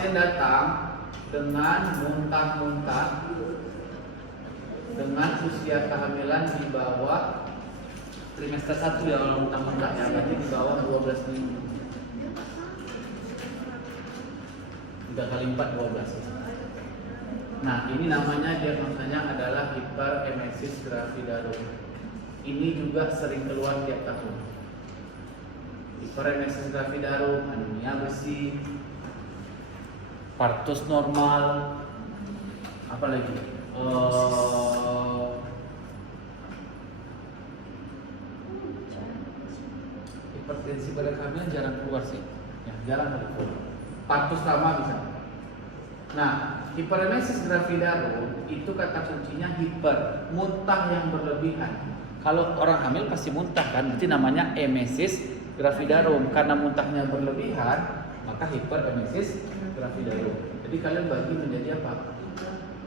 pasien datang dengan muntah-muntah, dengan usia kehamilan di bawah trimester 1 ya, kalau muntah-muntah ya, berarti di bawah 12 minggu. 3 kali 4 12. Nah, ini namanya diagnosanya adalah hiperemesis gravidarum. Ini juga sering keluar tiap tahun. Hiperemesis gravidarum, anemia besi, partus normal, apa lagi? Hipertensi pada kehamilan jarang keluar sih, ya, jarang keluar. Partus lama bisa. Nah, hiperemesis gravidarum itu kata kuncinya hiper, muntah yang berlebihan. Kalau orang hamil pasti muntah kan, berarti namanya emesis gravidarum. Karena muntahnya berlebihan, maka hiperemesis gravidarum. Jadi kalian bagi menjadi apa?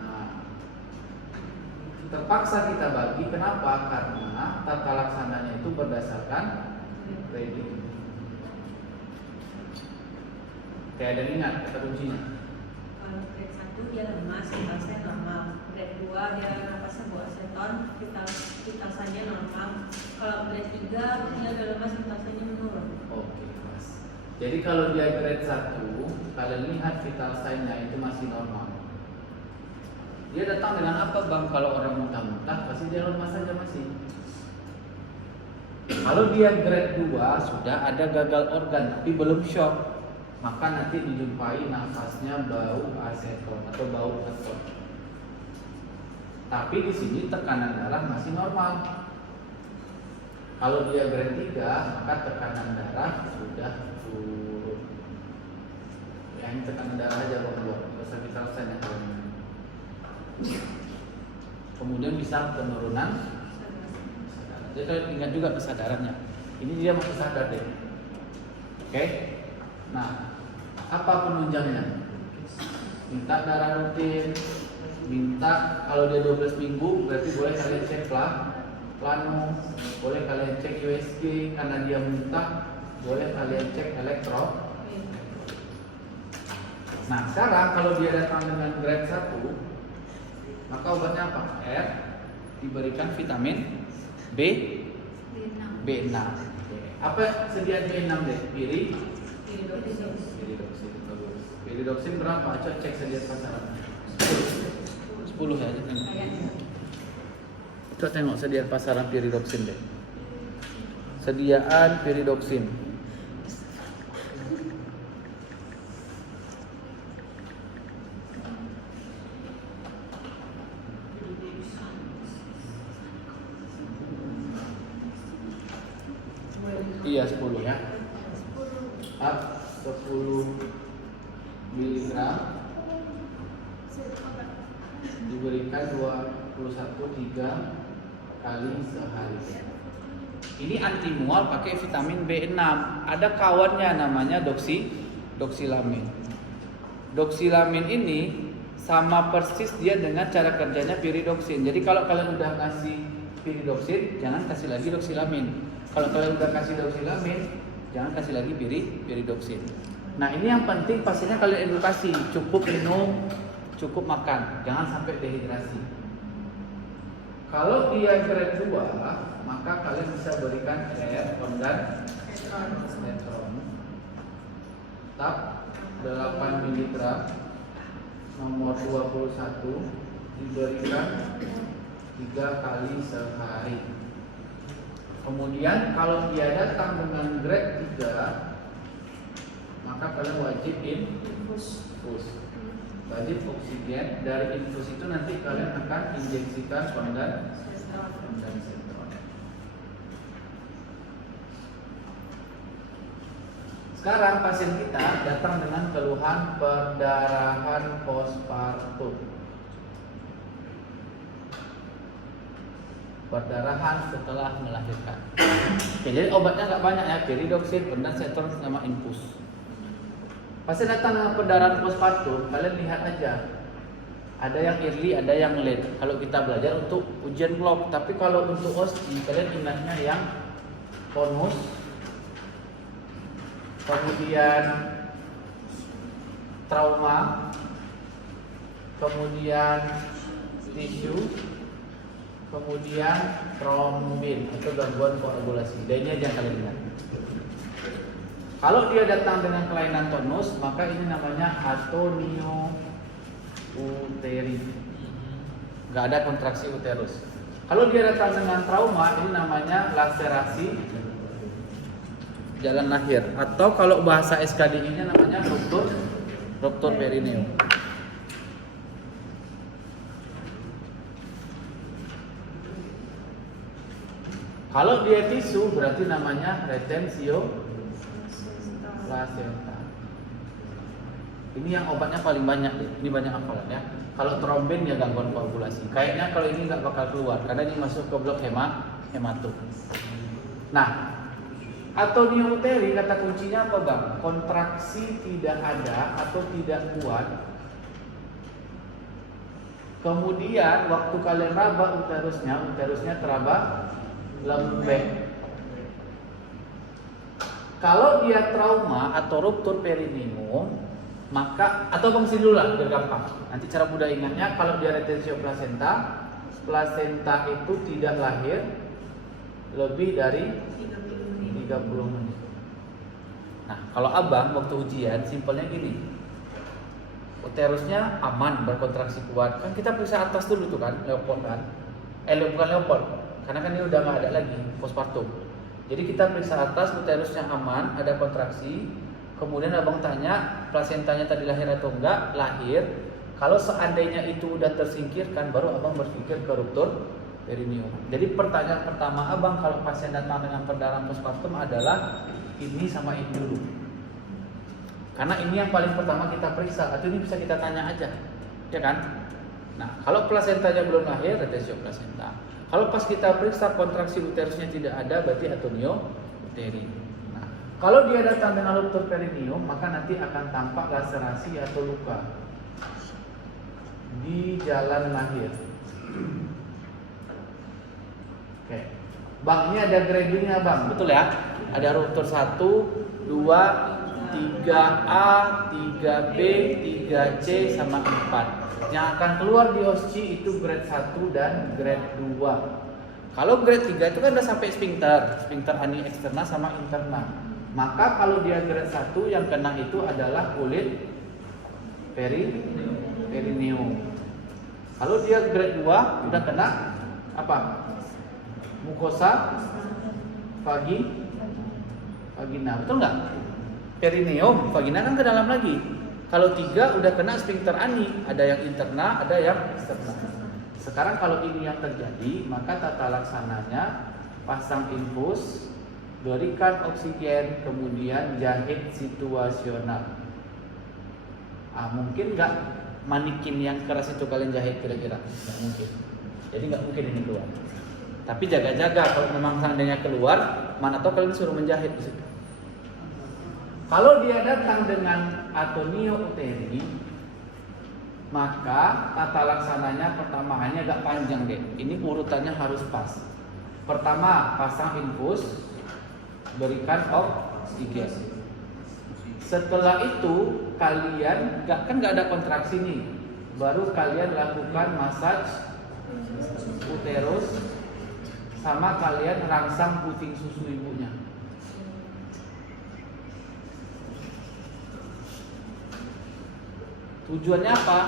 Nah, terpaksa kita bagi, kenapa? Karena tata laksananya itu berdasarkan reading. Kayak ada yang ingat kata kuncinya. Kalau grade 1 dia lemas, vitalsanya normal. Grade 2 dia napasnya bawa aseton, vitalsanya normal. Kalau grade 3 dia udah lemas, vitalsanya menurun. Oke, Mas. Jadi kalau dia grade 1, kalian lihat vital sign-nya itu masih normal. Dia datang dengan apa, Bang? Kalau orang muntah-muntah pasti dia lemas saja masih. Kalau dia grade 2 sudah ada gagal organ tapi belum shock, maka nanti dijumpai nafasnya bau aseton atau bau aseton. Tapi di sini tekanan darah masih normal. Kalau dia grade 3, maka tekanan darah sudah turun. Ya, ini tekanan darah aja Bang, besar vital sign yang kalian. Kemudian bisa penurunan kesadaran. Jadi kalian ingat juga kesadarannya. Ini dia masih sadar deh. Oke? Nah, apa penunjangnya? Minta darah rutin, minta kalau dia 12 minggu berarti boleh kalian cek plano, boleh kalian cek USG karena dia muntah, boleh kalian cek elektro. Nah, sekarang kalau dia datang dengan grade 1, maka obatnya apa? R, diberikan vitamin B6. Apa sediaan B6 deh? Piridoksin berapa? Coba cek sediaan pasaran. 10 ya. Coba tengok sediaan pasaran piridoksin deh. Sediaan piridoksin. Iya 10 ya. 10 miligram diberikan 3 kali sehari. Ini anti mual pakai vitamin B6. Ada kawannya namanya doksilamin. Doksilamin ini sama persis dia dengan cara kerjanya piridoksin. Jadi kalau kalian udah kasih piridoksin, jangan kasih lagi doksilamin. Kalau kalian udah kasih doksilamin, jangan kasih lagi piridoksin. Nah, ini yang penting pastinya kalian edukasi, cukup minum, cukup makan, jangan sampai dehidrasi. Kalau dia grade 2, maka kalian bisa berikan air dan netron. Tab 8 mg nomor 21 diberikan 3 kali sehari. Kemudian kalau dia datang dengan grade 3, maka kalian wajib infus. Wajib oksigen. Dari infus itu nanti kalian akan injeksikan kondensitron. Sekarang pasien kita datang dengan keluhan perdarahan postpartum. Perdarahan setelah melahirkan. Oke, jadi obatnya nggak banyak ya, piridoksin, kondensitron sama infus. Pasti datang dengan perdarahan postpartum, kalian lihat aja. Ada yang early, ada yang late. Kalau kita belajar untuk ujian blok, tapi kalau untuk OSCE kalian ingatnya yang konus, kemudian trauma, kemudian tisu, kemudian trombin atau gangguan koagulasi. Dan ini aja yang kalian ingat. Kalau dia datang dengan kelainan tonus, maka ini namanya atonio uteri. Nggak ada kontraksi uterus. Kalau dia datang dengan trauma, ini namanya laserasi jalan lahir. Atau kalau bahasa SKDI-nya namanya ruptur perineum. Kalau dia tisu berarti namanya retensio placenta. Ini yang obatnya paling banyak deh. Ini banyak hafalan ya. Kalau trombin ya gangguan koagulasi. Kayaknya kalau ini nggak bakal keluar karena ini masuk ke blok hematum. Nah, atonio uteri kata kuncinya apa bang? Kontraksi tidak ada atau tidak kuat. Kemudian waktu kalian raba uterusnya teraba lembek. Kalau dia trauma atau ruptur perineum, maka atau bang sini dulu lah biar gampang. Nanti cara mudah ingatnya kalau dia retensio placenta, placenta itu tidak lahir lebih dari 30 menit. Nah, kalau abang waktu ujian simpelnya gini. Uterusnya aman, berkontraksi kuat. Kan kita periksa atas dulu tuh kan, Leopold kan. Bukan Leopold. Karena kan ini udah nggak ada lagi postpartum. Jadi kita periksa atas, uterusnya aman, ada kontraksi. Kemudian abang tanya plasentanya tadi lahir atau enggak, lahir. Kalau seandainya itu udah tersingkirkan, baru abang berpikir ke ruptur perineum. Jadi pertanyaan pertama abang kalau pasien datang dengan perdarahan postpartum adalah ini sama ini dulu. Karena ini yang paling pertama kita periksa, atau ini bisa kita tanya aja, ya kan? Nah, kalau plasentanya belum lahir, retensio placenta. Kalau pas kita periksa kontraksi uterusnya tidak ada, berarti atonio uteri. Nah, kalau dia datang dengan ruptur perineum, maka nanti akan tampak laserasi atau luka di jalan lahir. Oke, bang ini ada gradingnya bang, betul ya? Ada ruptur 1, 2, 3A, 3B, 3C sama 4. Yang akan keluar di OSCE itu grade 1 dan grade 2. Kalau grade 3 itu kan udah sampai sphincter ani eksterna sama interna. Maka kalau dia grade 1 yang kena itu adalah kulit perineum. Kalau dia grade 2 udah kena apa? Mukosa vagina. Betul nggak? Perineum, vagina kan ke dalam lagi. Kalau 3 udah kena sphincter ani, ada yang interna, ada yang eksterna. Sekarang kalau ini yang terjadi, maka tata laksananya pasang infus, berikan oksigen, kemudian jahit situasional. Mungkin nggak manikin yang keras itu kalian jahit kira-kira? Nggak mungkin. Jadi nggak mungkin ini keluar. Tapi jaga-jaga kalau memang seandainya keluar, mana tahu kalian suruh menjahit di situ. Kalau dia datang dengan atonio uteri, maka tata laksananya pertama hanya agak panjang deh. Ini urutannya harus pas. Pertama, pasang infus, berikan oksigen. Setelah itu kalian nggak ada kontraksi nih, baru kalian lakukan massage uterus, sama kalian rangsang puting susu ibunya. Tujuannya apa?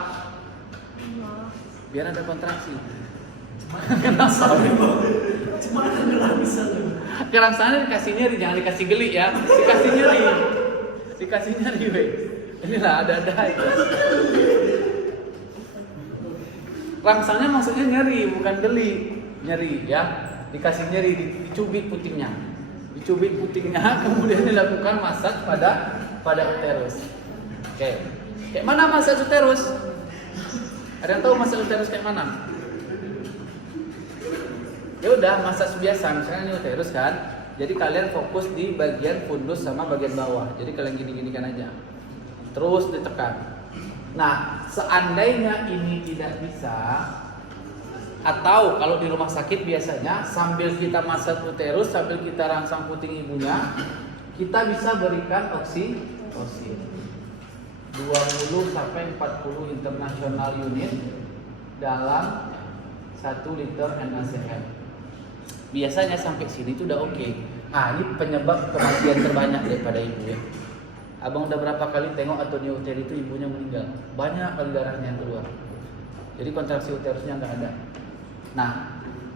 Biar ada kontraksi. Cuma ada nggak bisa tuh. Kerangsangannya dikasih nyeri, jangan dikasih geli ya. Dikasih nyeri. Dikasih nyeri, weh. Inilah ada itu. Rangsangnya maksudnya nyeri, bukan geli. Nyeri ya. Dikasih nyeri, dicubit putingnya. Dicubit putingnya, kemudian dilakukan massage pada uterus. Oke. Kayak mana massage uterus? Ada yang tahu massage uterus kayak mana? Ya udah, massage biasa, misalnya ini uterus kan. Jadi kalian fokus di bagian fundus sama bagian bawah. Jadi kalian gini-ginikan aja. Terus ditekan. Nah, seandainya ini tidak bisa, atau kalau di rumah sakit biasanya sambil kita massage uterus, sambil kita rangsang puting ibunya, kita bisa berikan oksigen. 20 sampai 40 international unit dalam 1 liter NaCl. Biasanya sampai sini itu udah oke. Ini penyebab kematian terbanyak daripada ibu ya. Abang udah berapa kali tengok Antonio Uteri itu ibunya meninggal. Banyak kali darahnya yang keluar. Jadi kontraksi uterusnya nggak ada. Nah,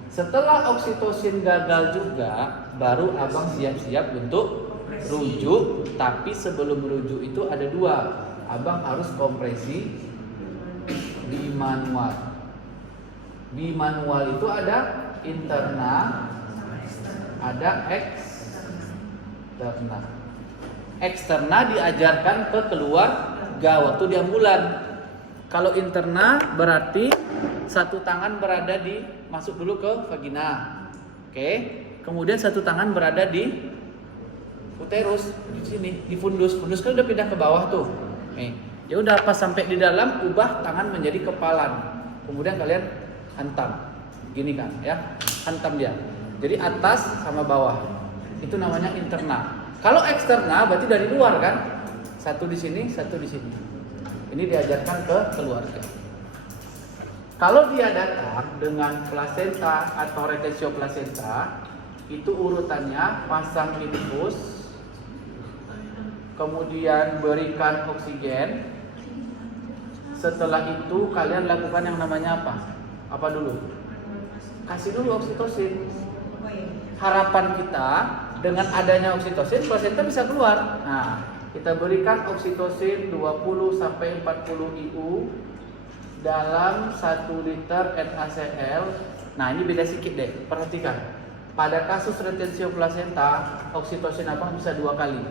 setelah oksitosin gagal juga, baru abang siap-siap untuk rujuk. Tapi sebelum rujuk itu ada 2. Abang harus kompresi bimanual. Bimanual itu ada interna, ada eksterna. Eksterna diajarkan ke keluarga waktu di ambulan. Kalau interna berarti satu tangan berada di masuk dulu ke vagina. Oke. Kemudian satu tangan berada di uterus di sini, di fundus. Fundus kan udah pindah ke bawah tuh. Ya udah pas sampai di dalam ubah tangan menjadi kepalan. Kemudian kalian hantam. Gini kan ya. Hantam dia. Jadi atas sama bawah. Itu namanya interna. Kalau eksterna berarti dari luar kan? Satu di sini, satu di sini. Ini diajarkan ke keluarga. Kalau dia datang dengan plasenta atau retensio plasenta, itu urutannya pasang infus, kemudian berikan oksigen. Setelah itu kalian lakukan yang namanya apa? Apa dulu? Kasih dulu oksitosin. Harapan kita dengan adanya oksitosin plasenta bisa keluar. Nah, kita berikan oksitosin 20 sampai 40 IU dalam 1 liter NaCl. Nah, ini beda sedikit deh. Perhatikan. Pada kasus retensio plasenta, oksitosin abang bisa 2 kali.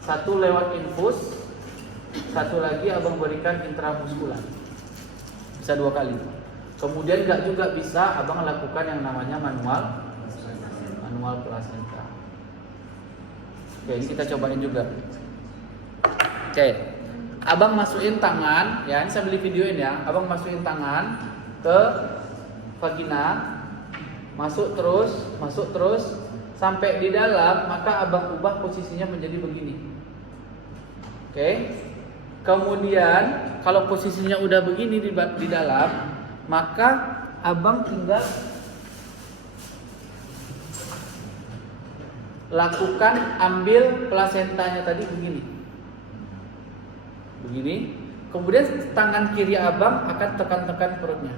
1 lewat infus, 1 lagi abang berikan intramuskular. Bisa 2 kali. Kemudian enggak juga bisa abang lakukan yang namanya manual plasenta. Oke, ini kita cobain juga. Oke, abang masukin tangan, ya ini sambil videoin ya. Abang masukin tangan ke vagina, masuk terus sampai di dalam, maka abang ubah posisinya menjadi begini. Oke, kemudian kalau posisinya udah begini di dalam, maka abang tinggal lakukan ambil plasentanya tadi begini. Kemudian tangan kiri abang akan tekan-tekan perutnya.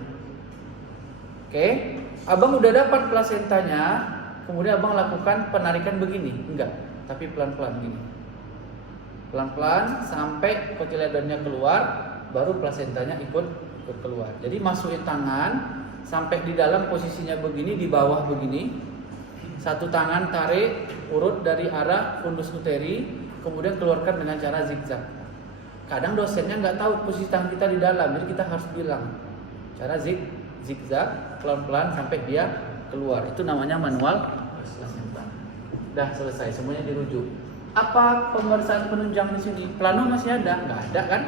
Oke, abang udah dapat plasentanya, kemudian abang lakukan penarikan begini, enggak, tapi pelan-pelan gini. Pelan-pelan sampai kotiledonnya keluar, baru plasentanya ikut keluar. Jadi masukin tangan sampai di dalam posisinya begini, di bawah begini. Satu tangan tarik urut dari arah fundus uteri, kemudian keluarkan dengan cara zigzag. Kadang dosennya nggak tahu posisi tangan kita di dalam, jadi kita harus bilang cara zigzag pelan-pelan sampai dia keluar. Itu namanya manual plasenta. Dah selesai, semuanya dirujuk. Apa pemeriksaan penunjang di sini? Plano masih ada? Nggak ada kan?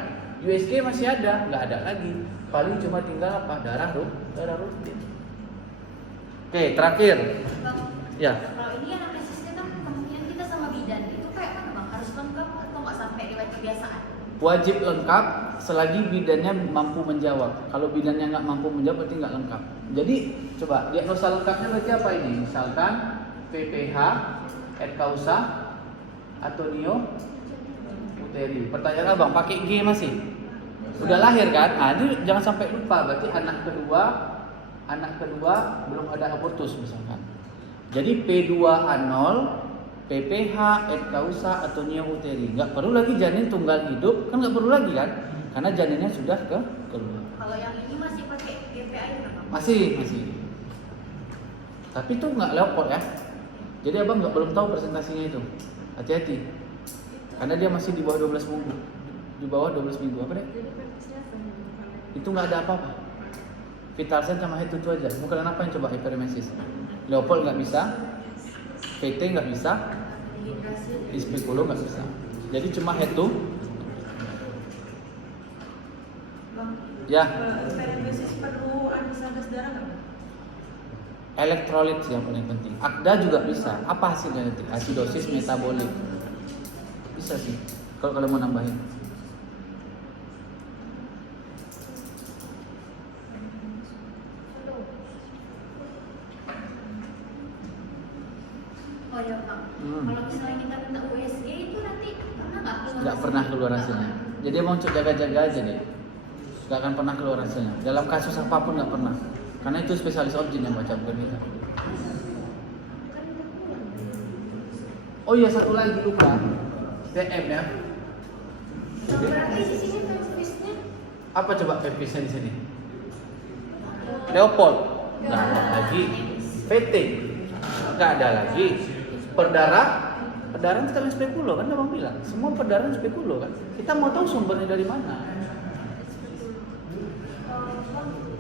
USG masih ada? Nggak ada lagi. Paling cuma tinggal apa? Darah rutin. Oke, terakhir. Ya. Kalau ini anamnesisnya kan kemungkinan kita sama bidan itu kayak mana bang? Harus lengkap atau nggak sampai riwayat kebiasaan? Wajib lengkap selagi bidannya mampu menjawab. Kalau bidannya nggak mampu menjawab berarti nggak lengkap. Jadi coba diagnosa lengkapnya berarti apa ini? Misalkan PPH, et causa, Antonio Uteri. Pertanyaan abang, pakai G masih? Udah lahir kan? Nah, ini jangan sampai lupa. Berarti anak kedua belum ada abortus misalkan. Jadi P2A0, PPH, et causa, Antonio Uteri. Nggak perlu lagi janin tunggal hidup, kan nggak perlu lagi kan? Karena janinnya sudah keluar. Kalau yang ini masih pakai GPI berapa? Masih. Tapi itu nggak lepot ya. Jadi abang belum tahu presentasinya itu. Hati-hati. Karena dia masih di bawah 12 minggu. Di bawah 12 minggu apa deh? Itu nggak ada apa-apa. Vital sign sama head to aja. Bukan apa yang coba hyperemesis. Leopold nggak bisa, VT nggak bisa, Ispikulo nggak bisa. Jadi cuma head to. Ya. Hyperemesis perlu antisagas darah nggak? Elektrolit yang paling penting. AKDA juga bisa. Apa hasilnya nanti? Asidosis metabolik. Bisa sih. Kalau kalian mau nambahin. ya Bang. Kalau misalnya kita minta USG itu nanti pernah nggak keluar? Nggak pernah keluar hasilnya. Jadi emang cuma jaga-jaga aja deh. Nggak akan pernah keluar hasilnya. Dalam kasus apapun nggak pernah. Karena itu spesialis objin yang baca, bukan kita. Oh iya, satu lagi lupa. DM ya. Berarti di sini pemvisnya Apa coba pemvisnya di sini? Leopold. Nggak ada lagi. VT. Nggak ada lagi. Perdarahan vitamin spekulo kan abang bilang. Semua perdarahan spekulo kan. Kita mau tahu sumbernya dari mana.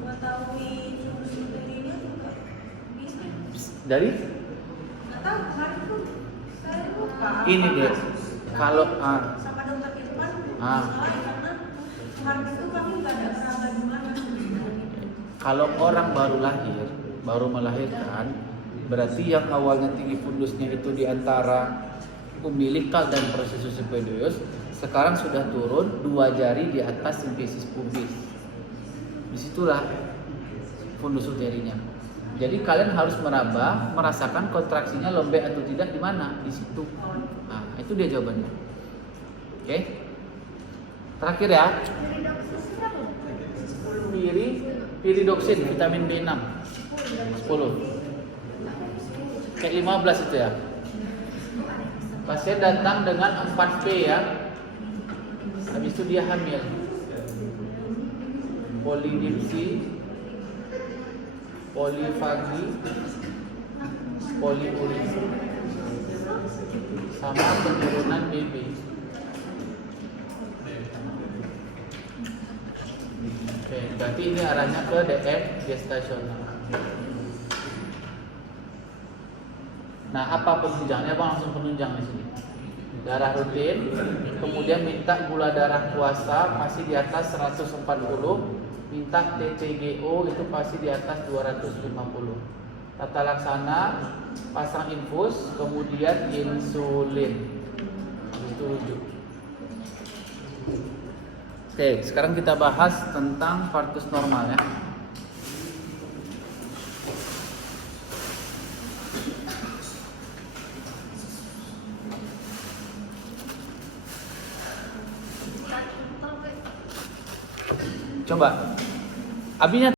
Mengetahui sumber dirinya juga bisa. Dari Nggak tahu kemarin tuh saya lupa. ini deh. Kalau Sama dokter Irfan Ah. masalah karena kemarin itu kami nggak ada kerabat di mana. kalau orang baru lahir, baru melahirkan, berarti yang awalnya tinggi fundusnya itu di antara umbilikal dan processus epididymis, sekarang sudah turun 2 jari di atas simfisis pubis. Disitulah fundus uterinya. Jadi kalian harus meraba, merasakan kontraksinya lembek atau tidak di mana? Di situ. Nah, itu dia jawabannya. Oke. Terakhir ya. Piridoksin vitamin B6 10. Kayak 15 itu ya. Pasien datang dengan 4P ya. Habis itu dia hamil. Polidipsi, polifagi, poliurin, sama penurunan BB. Oke, berarti ini arahnya ke DM gestasional. Nah, apa penunjangnya? Bang langsung penunjang di sini. Darah rutin, kemudian minta gula darah puasa masih di atas 140, minta TCGO itu pasti di atas 250. Tata laksana pasang infus, kemudian insulin. Itu rujuk. Oke, sekarang kita bahas tentang partus normal ya. Coba, abinya